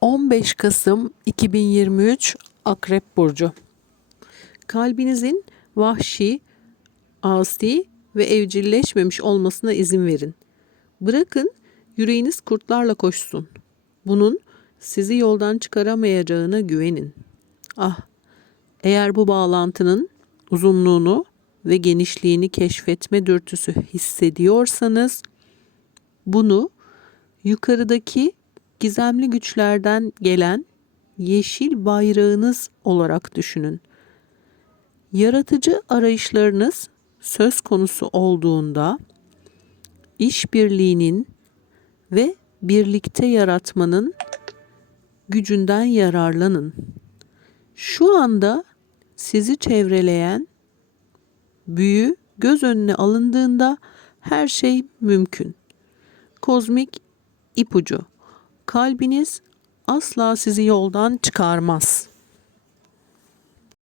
15 Kasım 2023 Akrep Burcu. Kalbinizin vahşi, asi ve evcilleşmemiş olmasına izin verin. Bırakın yüreğiniz kurtlarla koşsun. Bunun sizi yoldan çıkaramayacağına güvenin. Ah, eğer bu bağlantının uzunluğunu ve genişliğini keşfetme dürtüsü hissediyorsanız bunu yukarıdaki gizemli güçlerden gelen yeşil bayrağınız olarak düşünün. Yaratıcı arayışlarınız söz konusu olduğunda işbirliğinin ve birlikte yaratmanın gücünden yararlanın. Şu anda sizi çevreleyen büyü göz önüne alındığında her şey mümkün. Kozmik ipucu. Kalbiniz asla sizi yoldan çıkarmaz.